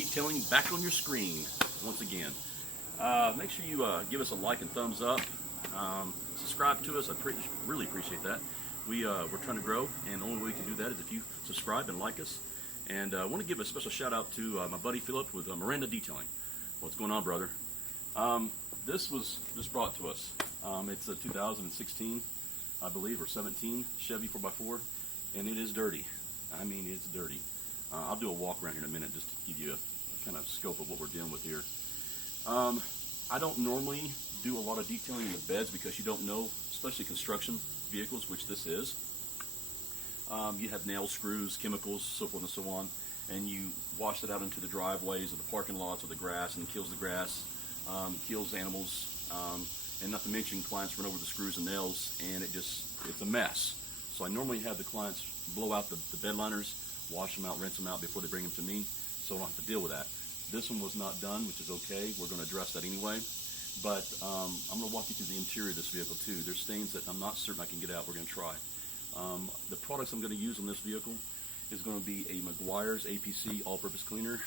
detailing back on your screen once again. Make sure you give us a like and thumbs up. Subscribe to us. I really appreciate that. We're trying to grow, and the only way we can do that is if you subscribe and like us. And I want to give a special shout out to my buddy Philip with Miranda Detailing. What's going on, brother? This was just brought to us. It's a 2016, I believe, or 17 Chevy 4x4, and it is dirty. I mean, it's dirty. I'll do a walk around here in a minute just to give you a kind of scope of what we're dealing with here. I don't normally do a lot of detailing in the beds because you don't know, especially construction vehicles, which this is. You have nail screws, chemicals, so forth and so on, and you wash it out into the driveways or the parking lots or the grass, and it kills the grass, kills animals, and not to mention clients run over the screws and nails, and it's a mess. So I normally have the clients blow out the bed liners, wash them out, rinse them out before they bring them to me, so I don't have to deal with that. This one was not done, which is okay. We're going to address that anyway. But I'm going to walk you through the interior of this vehicle too. There's stains that I'm not certain I can get out. We're going to try. The products I'm going to use on this vehicle is going to be a Meguiar's APC all-purpose cleaner.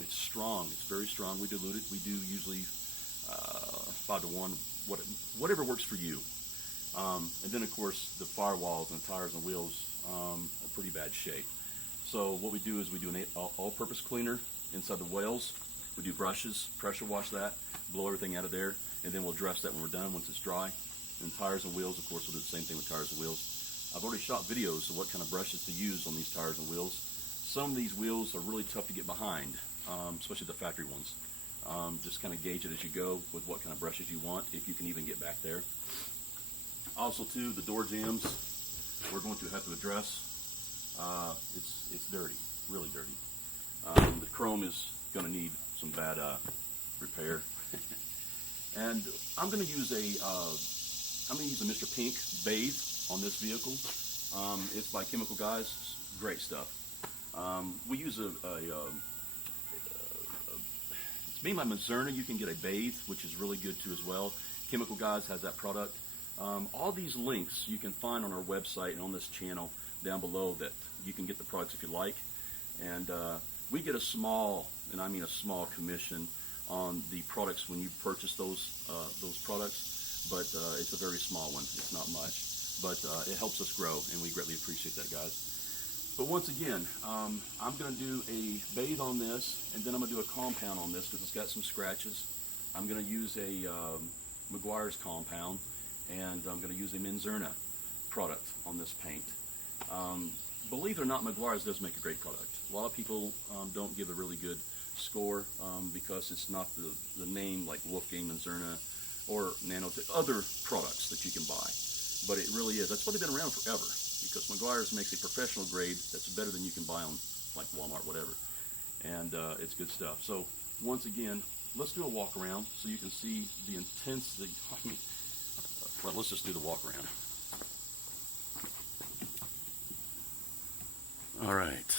It's strong. It's very strong. We dilute it. We do usually 5 to 1, whatever works for you. And then, of course, the firewalls and the tires and wheels are pretty bad shape. So what we do is we do an all-purpose cleaner inside the wheels. We do brushes, pressure wash that, blow everything out of there, and then we'll dress that when we're done, once it's dry. And tires and wheels, of course, we'll do the same thing with tires and wheels. I've already shot videos of what kind of brushes to use on these tires and wheels. Some of these wheels are really tough to get behind, especially the factory ones. Just kind of gauge it as you go with what kind of brushes you want, if you can even get back there. Also, too, the door jambs we're going to have to address. It's dirty, really dirty. The chrome is going to need some bad repair. And I'm going to use a Mr.Pink bathe on this vehicle. It's by Chemical Guys. Great stuff. We use it's made by Mazerna. You can get a bathe, which is really good too as well. Chemical Guys has that product. All these links you can find on our website and on this channel down below, that you can get the products if you like. And we get a small, and I mean a small, commission on the products when you purchase those products, but it's a very small one. It's not much, but it helps us grow, and we greatly appreciate that, guys. But once again, I'm going to do a bathe on this, and then I'm going to do a compound on this because it's got some scratches. I'm going to use a Meguiar's compound, and I'm going to use a Mazerna product on this paint. Believe it or not, Meguiar's does make a great product. A lot of people don't give a really good score because it's not the name like Wolfgang, Mazerna, or other products that you can buy. But it really is. That's why they've been around forever, because Meguiar's makes a professional grade that's better than you can buy on like Walmart, whatever. And it's good stuff. So once again, let's do a walk around so you can see the intensity. Well, let's just do the walk around. All right.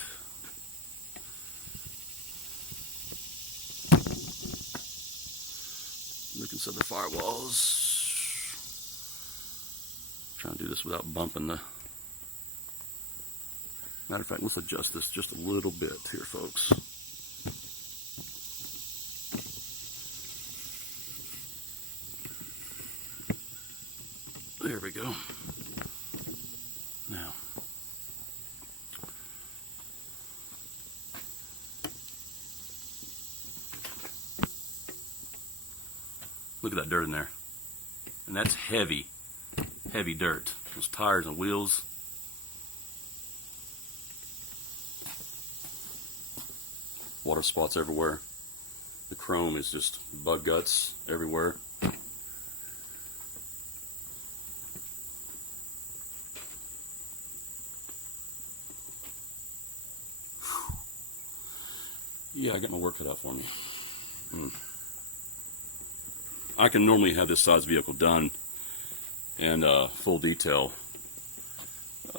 Look inside the firewalls. Trying to do this without bumping the... Matter of fact, let's adjust this just a little bit here, folks. There we go. Now, look at that dirt in there. And that's heavy, heavy dirt. Those tires and wheels. Water spots everywhere. The chrome is just bug guts everywhere. Yeah, I got my work cut out for me. I can normally have this size vehicle done in full detail,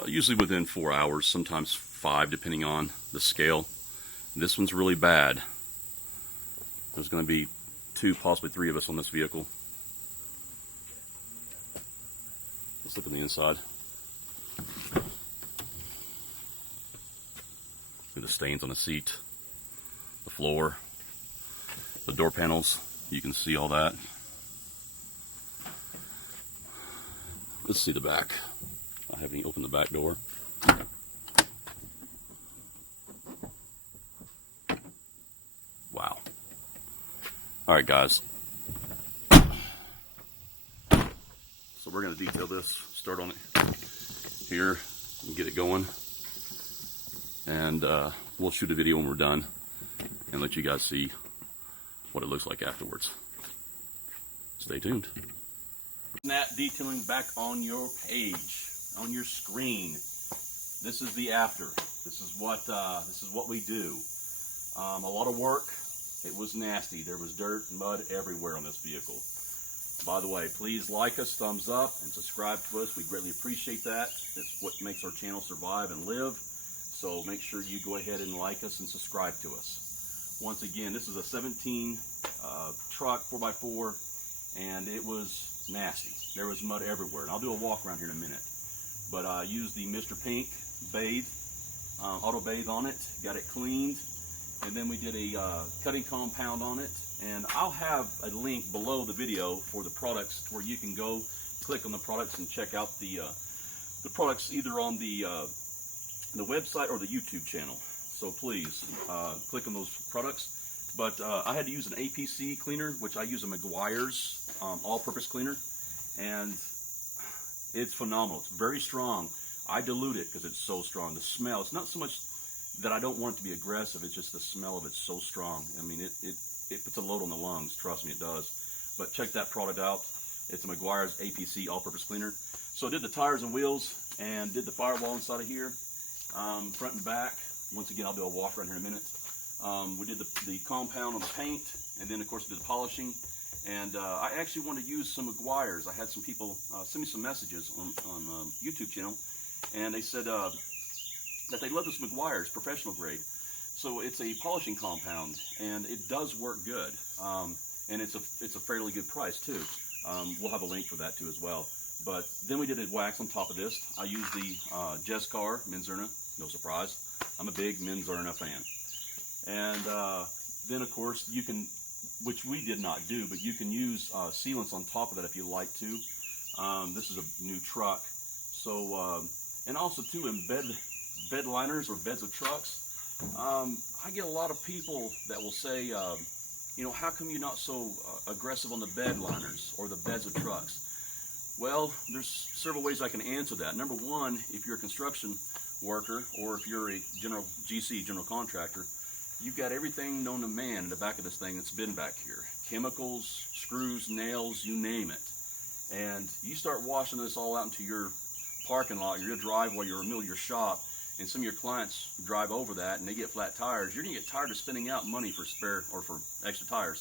usually within 4 hours, sometimes 5, depending on the scale. This one's really bad. There's going to be 2, possibly 3 of us on this vehicle. Let's look on the inside. Look at the stains on the seat. the floor, the door panels. You can see all that. Let's see the back. I haven't even opened the back door. Wow. All right, guys. So we're going to detail this, start on it here, and get it going. And we'll shoot a video when we're done and let you guys see what it looks like afterwards. Stay tuned. Snap detailing back on your page, on your screen. This is the after. This is what we do. A lot of work. It was nasty. There was dirt and mud everywhere on this vehicle. By the way, please like us, thumbs up, and subscribe to us. We greatly appreciate that. It's what makes our channel survive and live. So make sure you go ahead and like us and subscribe to us. Once again, this is a 17 truck 4x4, and it was nasty. There was mud everywhere, and I'll do a walk around here in a minute. But I used the Mr.Pink bathe, auto bathe on it, got it cleaned, and then we did a cutting compound on it. And I'll have a link below the video for the products where you can go click on the products and check out the products either on the website or the YouTube channel. So please click on those products. But I had to use an APC cleaner, which I use a Meguiar's all-purpose cleaner, and it's phenomenal. It's very strong. I dilute it because it's so strong. The smell, it's not so much that I don't want it to be aggressive, it's just the smell of it's so strong. I mean, it puts a load on the lungs, trust me, it does. But check that product out. It's a Meguiar's APC all-purpose cleaner. So I did the tires and wheels and did the firewall inside of here, front and back. Once again, I'll do a walk around here in a minute. We did the compound on the paint, and then of course we did the polishing. And I actually wanted to use some Meguiar's. I had some people send me some messages on YouTube channel, and they said that they love this Meguiar's professional grade. So it's a polishing compound, and it does work good. And it's a fairly good price too. We'll have a link for that too as well. But then we did a wax on top of this. I used the Jesscar Menzerna, no surprise. I'm a big Menzerna fan. And then of course you can, which we did not do, but you can use sealants on top of that if you like to. This is a new truck. So, and also too in bed liners or beds of trucks, I get a lot of people that will say, you know, how come you're not so aggressive on the bed liners or the beds of trucks? Well, there's several ways I can answer that. Number one, if you're a construction worker or if you're a general contractor, you've got everything known to man in the back of this thing that's been back here. Chemicals, screws, nails, you name it. And you start washing this all out into your parking lot, your driveway, your middle of your shop, and some of your clients drive over that and they get flat tires, you're going to get tired of spending out money for spare or for extra tires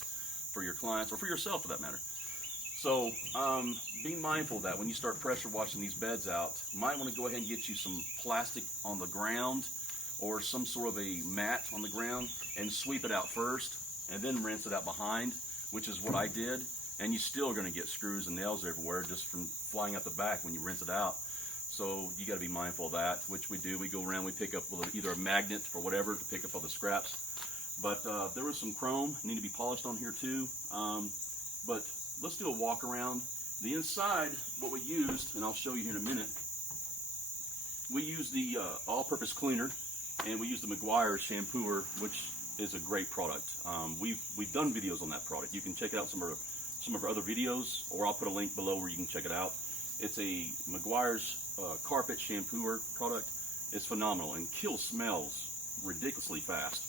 for your clients or for yourself for that matter. So be mindful of that when you start pressure washing these beds out. You might want to go ahead and get you some plastic on the ground or some sort of a mat on the ground and sweep it out first and then rinse it out behind, which is what I did. And you still are going to get screws and nails everywhere just from flying out the back when you rinse it out. So you got to be mindful of that, which we do. We go around, we pick up either a magnet or whatever to pick up all the scraps. But there was some chrome need to be polished on here too. But let's do a walk around. The inside, what we used, and I'll show you here in a minute, we used the all-purpose cleaner, and we used the Meguiar's shampooer, which is a great product. We've done videos on that product. You can check out some of our other videos, or I'll put a link below where you can check it out. It's a Meguiar's carpet shampooer product. It's phenomenal and kills smells ridiculously fast.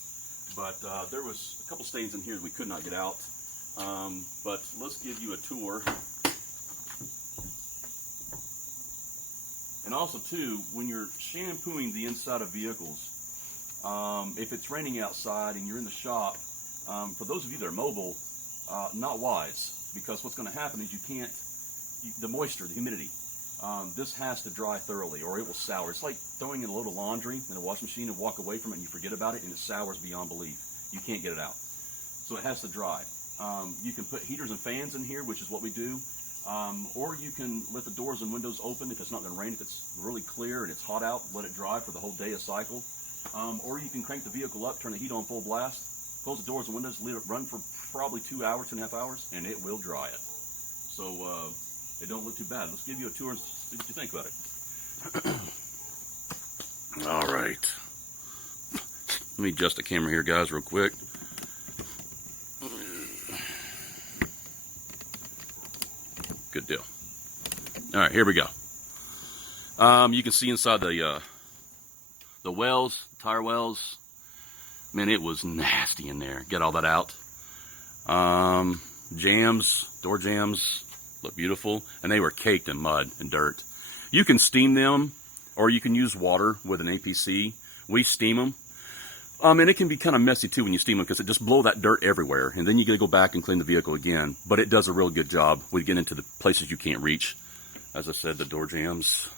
But there was a couple stains in here that we could not get out. But let's give you a tour. And also too, when you're shampooing the inside of vehicles, if it's raining outside and you're in the shop, for those of you that are mobile, not wise, because what's going to happen is the moisture, the humidity, this has to dry thoroughly or it will sour. It's like throwing in a load of laundry in a washing machine and walk away from it and you forget about it and it sours beyond belief. You can't get it out. So it has to dry. You can put heaters and fans in here, which is what we do. Or you can let the doors and windows open if it's not going to rain. If it's really clear and it's hot out, let it dry for the whole day, a cycle. Or you can crank the vehicle up, turn the heat on full blast, close the doors and windows, let it run for probably 2 hours, 2.5 hours, and it will dry it. So it don't look too bad. Let's give you a tour and see what you think about it. All right. Let me adjust the camera here, guys, real quick. Good deal. All right, here we go. You can see inside the wells, tire wells. Man, it was nasty in there. Get all that out. Jams, door jams, look beautiful, and they were caked in mud and dirt. You can steam them, or you can use water with an APC. We steam them. And it can be kind of messy too when you steam them because it just blow that dirt everywhere, and then you got to go back and clean the vehicle again. But it does a real good job. We get into the places you can't reach. As I said, the door jams.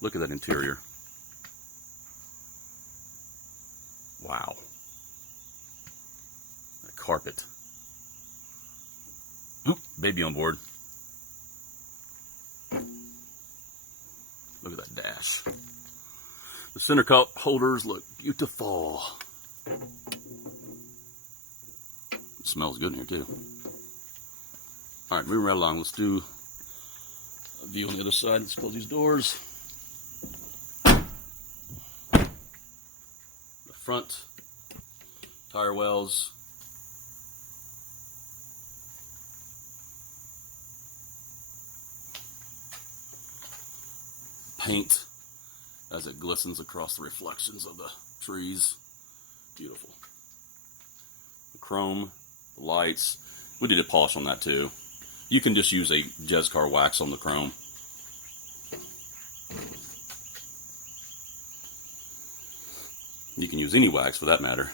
Look at that interior. Wow. That carpet. Oop, baby on board. Look at that dash. The center cup holders look beautiful. It smells good in here too. All right, moving right along. Let's do a view on the other side. Let's close these doors. The front tire wells. Paint as it glistens across the reflections of the trees. Beautiful. The chrome, the lights. We did a polish on that too. You can just use a Jezcar wax on the chrome. You can use any wax for that matter.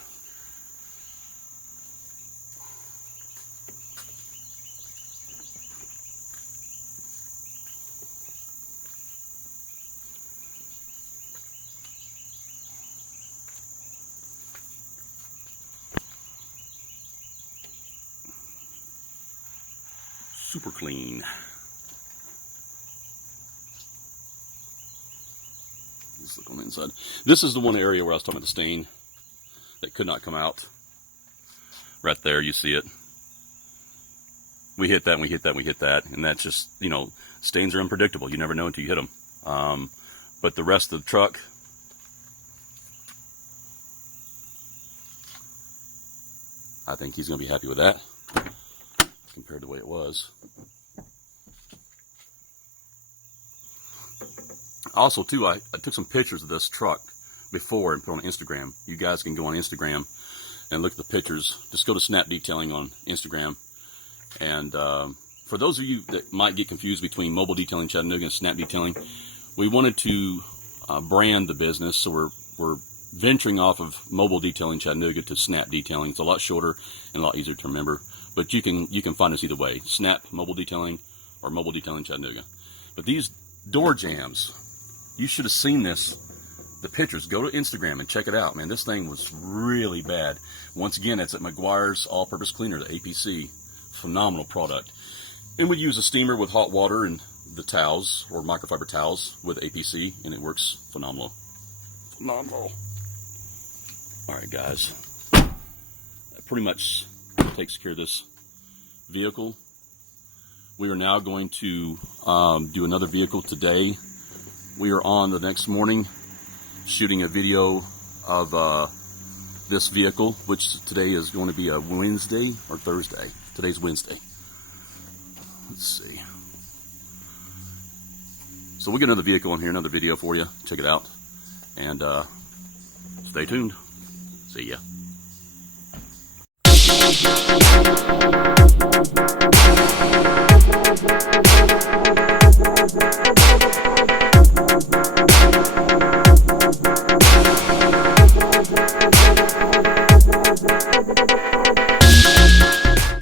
Super clean. Let's look on the inside. This is the one area where I was talking about the stain that could not come out. Right there, you see it. We hit that, and we hit that, and we hit that, and that's just, you know, stains are unpredictable. You never know until you hit them. But the rest of the truck, I think he's going to be happy with that compared to the way it was. Also, too, I took some pictures of this truck before and put on Instagram. You guys can go on Instagram and look at the pictures. Just go to Snap Detailing on Instagram. And for those of you that might get confused between Mobile Detailing Chattanooga and Snap Detailing, we wanted to brand the business, so we're venturing off of Mobile Detailing Chattanooga to Snap Detailing. It's a lot shorter and a lot easier to remember. But you can find us either way, Snap Mobile Detailing or Mobile Detailing Chattanooga. But these door jams, you should have seen this, the pictures. Go to Instagram and check it out, man. This thing was really bad. Once again, it's at Meguiar's All-Purpose Cleaner, the APC. Phenomenal product. And we use a steamer with hot water and the towels, or microfiber towels with APC, and it works phenomenal. Phenomenal. All right, guys. That pretty much takes care of this vehicle. We are now going to do another vehicle today. We are on the next morning shooting a video of this vehicle, which today is going to be a Wednesday or Thursday. Today's Wednesday. Let's see. So we'll get another vehicle in here, another video for you. Check it out. And stay tuned. See ya.